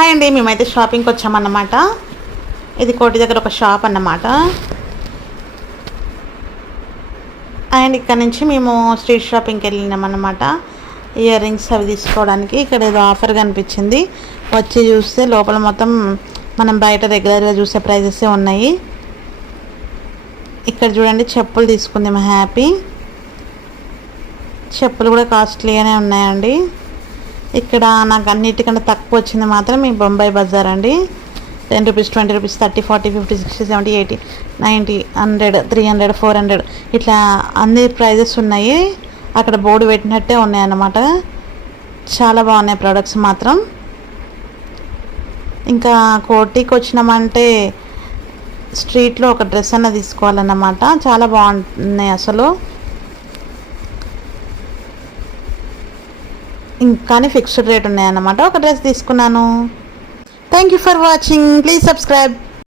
Hi అండి, మేమైతే షాపింగ్కి వచ్చామన్నమాట. ఇది కోటి దగ్గర ఒక షాప్ అన్నమాట. అండ్ ఇక్కడ నుంచి మేము స్ట్రీట్ షాపింగ్కి వెళ్ళినామన్నమాట. ఇయర్ రింగ్స్ అవి తీసుకోవడానికి. ఇక్కడ ఏదో ఆఫర్ కనిపించింది, వచ్చి చూస్తే లోపల మొత్తం మనం బయట రెగ్యులర్గా చూసే ప్రైజెసే ఉన్నాయి. ఇక్కడ చూడండి, చెప్పులు తీసుకుంది మా హ్యాపీ. చెప్పులు కూడా కాస్ట్లీగానే ఉన్నాయండి. ఇక్కడ నాకు అన్నిటికంటే తక్కువ వచ్చింది మాత్రం ఈ బొంబాయి బజార్ అండి. 10 రూపీస్, 20 రూపీస్, 30, 40, 50, 60, 70, 80, 90, 100, 300, 400 ఇట్లా అన్ని ప్రైజెస్ ఉన్నాయి. అక్కడ బోర్డు పెట్టినట్టే ఉన్నాయి అన్నమాట. చాలా బాగున్నాయి ప్రోడక్ట్స్ మాత్రం. ఇంకా కోటికి వచ్చినామంటే స్ట్రీట్లో ఒక డ్రెస్ అన్న తీసుకోవాలన్నమాట. చాలా బాగున్నాయి అసలు. కానీ ఫిక్స్డ్ రేట్ ఉన్నాయన్నమాట. ఒక డ్రెస్ తీసుకున్నాను. Thank you for watching. Please subscribe.